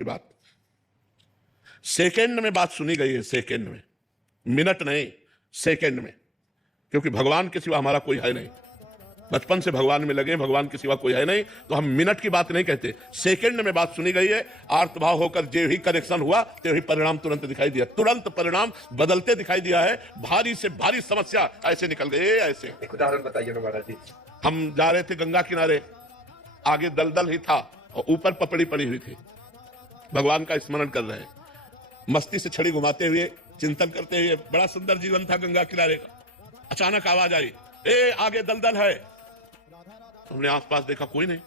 की बात सेकंड में बात सुनी गई है, सेकंड में, मिनट नहीं, सेकंड में, क्योंकि भगवान के सिवा हमारा कोई है नहीं। बचपन से भगवान में लगे, भगवान के सिवा कोई है नहीं, तो हम मिनट की बात नहीं कहते, सेकंड में बात सुनी गई है। आर्तभाव होकर जो ही कनेक्शन हुआ तो ही परिणाम तुरंत दिखाई दिया, तुरंत परिणाम बदलते दिखाई दिया है। भारी से भारी समस्या ऐसे निकल गए, ऐसे। एक उदाहरण बताइए महाराज जी। हम जा रहे थे गंगा किनारे, आगे दलदल ही था और ऊपर पपड़ी पड़ी हुई थी। भगवान का स्मरण कर रहे हैं, मस्ती से छड़ी घुमाते हुए, चिंतन करते हुए, बड़ा सुंदर जीवन था गंगा किनारे का। अचानक आवाज आई, ए आगे दलदल है। हमने आसपास देखा, कोई नहीं।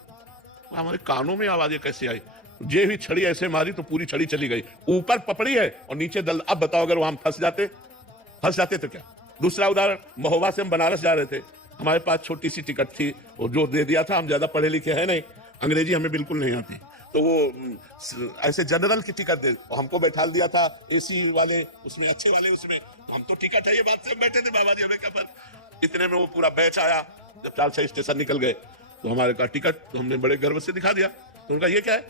हमारे कानों में आवाज कैसे आई? जे भी छड़ी ऐसे मारी तो पूरी छड़ी चली गई। ऊपर पपड़ी है और नीचे दल। अब बताओ, अगर वहां फंस जाते तो क्या? दूसरा उदाहरण, महोबा से हम बनारस जा रहे थे, हमारे पास छोटी सी टिकट थी और जो दे दिया था, हम ज्यादा पढ़े लिखे हैं नहीं, अंग्रेजी हमें बिल्कुल नहीं आती, तो वो ऐसे जनरल की टिकट दे, हमको बैठा दिया था एसी वाले उसमें, अच्छे वाले उसमें। हम तो टिकट है ये बात से बैठे थे, बाबा जी हमें क्या पर। इतने में वो पूरा बैच आया। जब 4-6 स्टेशन निकल गए तो हमारे का टिकट, तो हमने बड़े गर्व से दिखा दिया। तो उनका ये क्या है?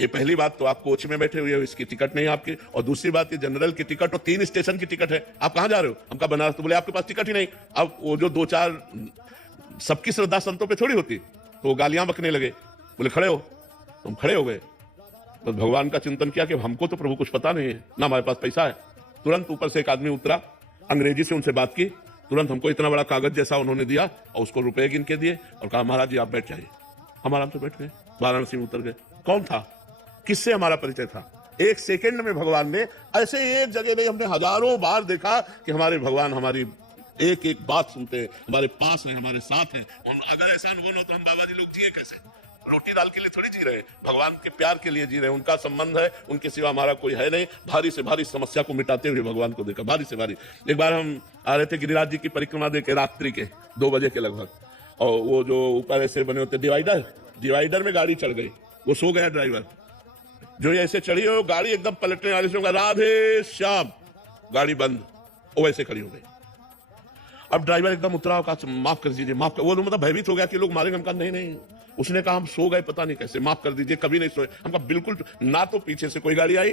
ये पहली बात तो आप कोच में बैठे हुए हो, इसकी टिकट नहीं आपकी, और दूसरी बात ये जनरल की टिकट और 3 स्टेशन की टिकट है, आप कहां जा रहे हो? हमका बनारस। तो बोले आपके पास टिकट ही नहीं। अब वो जो 2-4 सबकी श्रद्धा संतों पे थोड़ी होती, तो वो गालियां बकने लगे, बोले खड़े हो। तुम खड़े हो गए, बस भगवान का चिंतन किया कि हमको तो प्रभु कुछ पता नहीं है, ना हमारे पास पैसा है। तुरंत ऊपर से एक आदमी उतरा, अंग्रेजी से उनसे बात की, तुरंत हमको इतना बड़ा कागज जैसा उन्होंने दिया और उसको रुपए गिन के दिए और कहा महाराज जी आप बैठ जाइए। हम आराम से बैठ गए, वाराणसी में उतर गए। कौन था, किससे हमारा परिचय था? एक सेकंड में भगवान ने, ऐसे एक जगह नहीं, हमने हजारों बार देखा कि हमारे भगवान हमारी एक एक बात सुनते हैं, हमारे पास है, हमारे साथ है। और अगर ऐसा अनुभव हो तो हम बाबा जी लोग जिए कैसे? रोटी दाल के लिए थोड़ी जी रहे, भगवान के प्यार के लिए जी रहे, उनका संबंध है, उनके सिवा हमारा कोई है नहीं। भारी से भारी समस्या को मिटाते हुए भगवान को देखा, भारी से भारी। एक बार हम आ रहे थे गिरिराज जी की परिक्रमा देके, रात्रि के 2 बजे के लगभग, और वो जो ऊपर ऐसे बने होते डिवाइडर में गाड़ी चढ़ गई। वो सो गया ड्राइवर, जो ऐसे चढ़ी हो गाड़ी एकदम पलटने वाले से, राधे श्याम, गाड़ी बंद, वो ऐसे खड़ी हो गई। अब ड्राइवर एकदम उतरा, कहा माफ कर दीजिए, माफ कर। वो मतलब भयभीत हो गया कि लोग मारेंगे। हम कहा नहीं, उसने कहा हम सो गए, पता नहीं कैसे, माफ कर दीजिए, कभी नहीं सोए। हम कहा बिल्कुल ना, तो पीछे से कोई गाड़ी आई,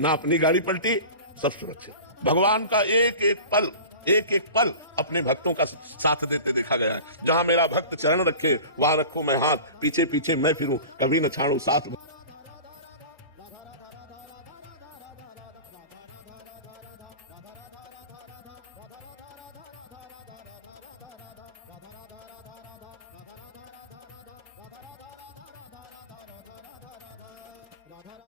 ना अपनी गाड़ी पलटी, सब सुरक्षित। भगवान का एक एक पल अपने भक्तों का साथ देते देखा गया है। जहां मेरा भक्त चरण रखे वहां रखो मैं हाथ, पीछे पीछे मैं फिरूं, कभी न छाड़ू साथ।